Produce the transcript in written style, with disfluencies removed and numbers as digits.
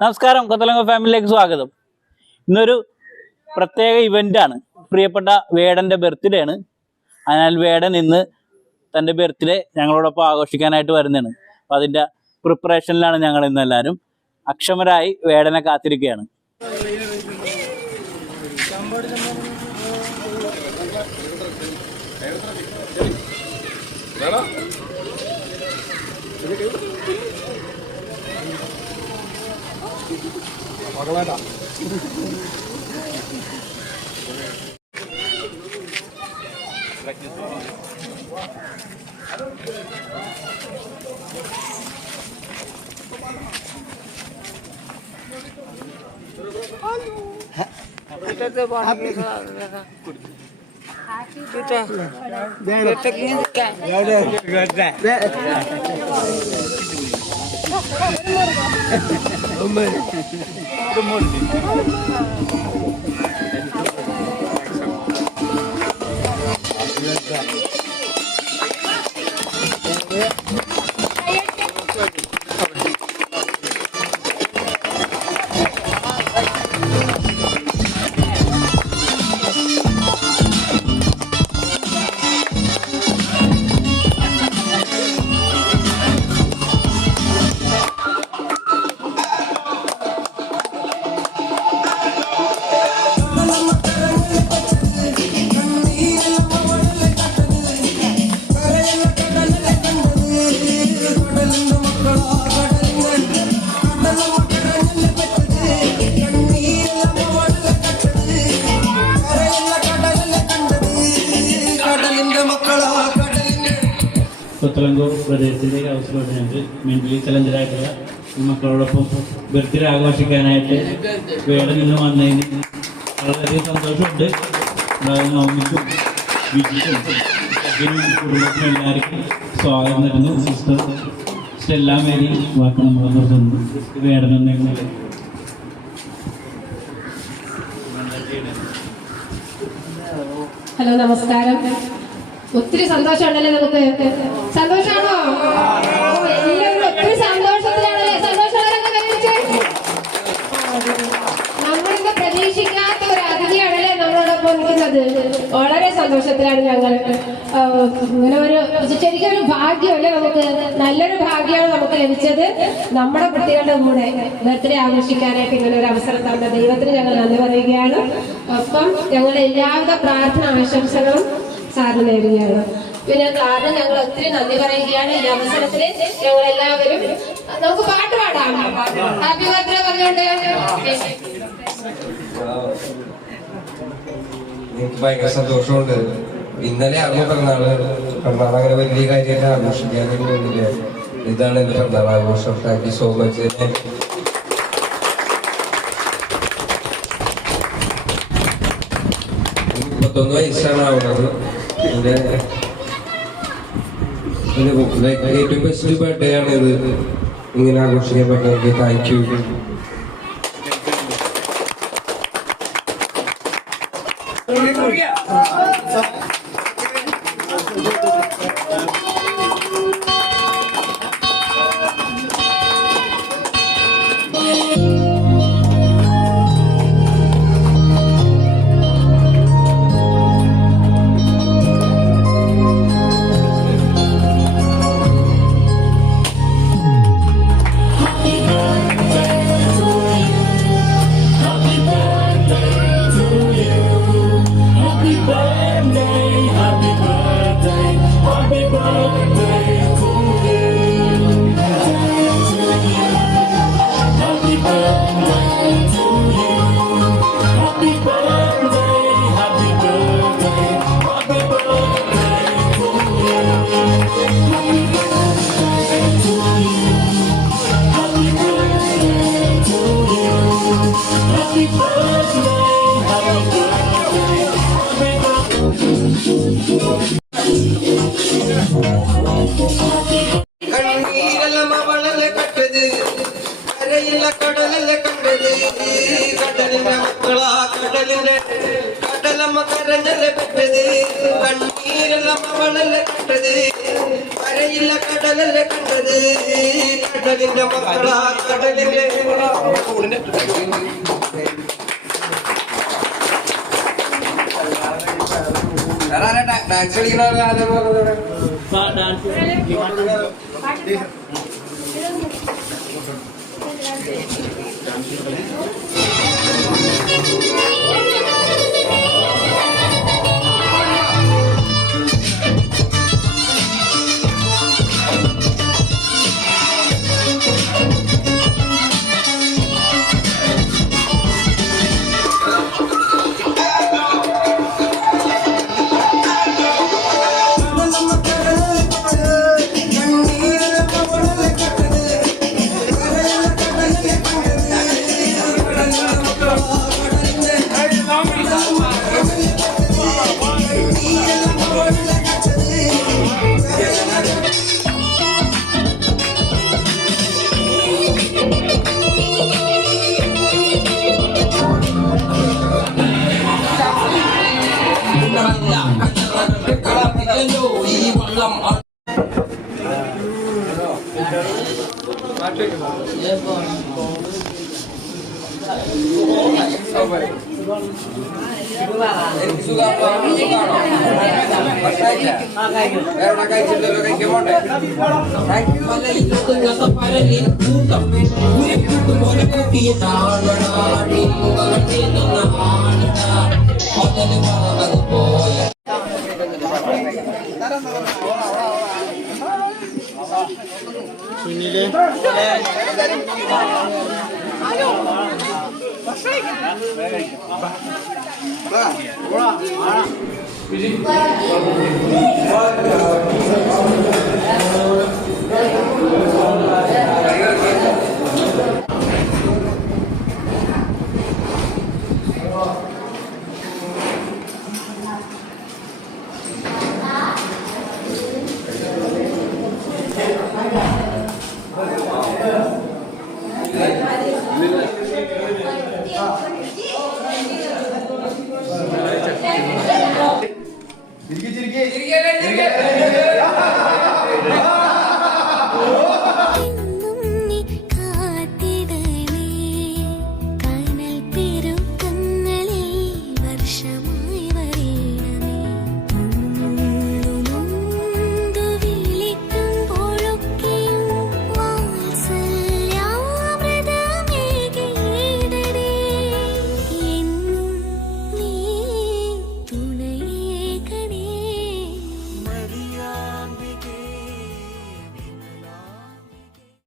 നമസ്കാരം, കൊത്തലങ്ങ ഫാമിലിയിലേക്ക് സ്വാഗതം. ഇന്നൊരു പ്രത്യേക ഇവൻ്റാണ്. പ്രിയപ്പെട്ട വേടൻ്റെ ബർത്ത്ഡേ ആണ്. അതിനാൽ വേടൻ ഇന്ന് തൻ്റെ ബർത്ത്ഡേ ഞങ്ങളോടൊപ്പം ആഘോഷിക്കാനായിട്ട് വരുന്നതാണ്. അപ്പോൾ അതിൻ്റെ പ്രിപ്പറേഷനിലാണ് ഞങ്ങൾ ഇന്നെല്ലാവരും. അക്ഷമരായി വേടനെ കാത്തിരിക്കുകയാണ്. കൊത്തലങ്കോ പ്രദേശത്തിൻ്റെ ഹൗസിലോട്ട് ഞങ്ങൾക്ക് മെൻ്റലി ചലഞ്ചറായിട്ടുള്ള മക്കളോടൊപ്പം ബർത്ത്ഡേ ആഘോഷിക്കാനായിട്ട് വേടൻ നിന്ന് വന്നതിന് വളരെയധികം സന്തോഷമുണ്ട്. മമ്മിക്കും വിജിക്കും കുടുംബത്തിനും എല്ലാവർക്കും സ്വാഗതം തരുന്നു. സിസ്റ്റർ എല്ലാ മേരി വാക്ക് നമ്മൾ നിർത്തുന്നു. വേടനെന്ന് ഹലോ, നമസ്കാരം. ഒത്തിരി സന്തോഷമുണ്ടല്ലേ? നമുക്ക് സന്തോഷമാണോ? എല്ലാവരും ഒത്തിരി സന്തോഷത്തിലാണല്ലേ? സന്തോഷമാണൊക്കെ നമ്മളിന്ന് പ്രതീക്ഷിക്കാത്ത ഒരു അതിഥിയാണല്ലേ നമ്മളോടൊപ്പം നിൽക്കുന്നത്. വളരെ സന്തോഷത്തിലാണ് ഞങ്ങൾ. ഇങ്ങനെ ഒരു ശരിക്കും ഒരു ഭാഗ്യമല്ലേ, നമുക്ക് നല്ലൊരു ഭാഗ്യമാണ് നമുക്ക് ലഭിച്ചത്. നമ്മുടെ കുട്ടികളുടെ കൂടെ ബർത്ത്ഡേ ആഘോഷിക്കാനായിട്ട് ഇങ്ങനെ ഒരു അവസരം തന്ന ദൈവത്തിന് ഞങ്ങൾ നന്ദി പറയുകയാണ്. ഒപ്പം ഞങ്ങളുടെ എല്ലാവിധ പ്രാർത്ഥന ആശംസകളും സാറിന് നേരുകയാണ്. പിന്നെ സാറിന് ഞങ്ങൾ ഒത്തിരി നന്ദി പറയുകയാണ്. ഈ അവസരത്തിൽ ഞങ്ങൾ എല്ലാവരും നമുക്ക് പാട്ട് പാടാം. ഹാപ്പി ബർത്ത്ഡേ പറഞ്ഞോണ്ട്. എനിക്ക് ഭയങ്കര സന്തോഷമുണ്ട്. ഇന്നലെ ആകുമ്പോൾ പിറന്നാൾ അങ്ങനെ വലിയ കാര്യമായിട്ട് ആഘോഷിക്കാനൊക്കെ തോന്നില്ല. ഇതാണ് എന്റെ പിറന്നാൾ ആഘോഷം. Thank you so much. 31 വയസ്സാണ് ആവുന്നത്. എൻ്റെ ഏറ്റവും ബെസ്റ്റ് ബർത്ത്ഡേ ആണ് ഇത്. ഇങ്ങനെ ആഘോഷിക്കാൻ പറ്റുന്നത്. Thank you. കടലമ്മ കരഞ്ഞല്ല പെട്ടത് കണ്ണീരല്ലമ്മ വളല്ല കണ്ടത് കരയില്ല കടലല്ല കണ്ടത് കടലിന്റെ മക്കളാ കടലിന്റെ ഡാൻസ് കളിക്കുന്ന ചിരിക്കേ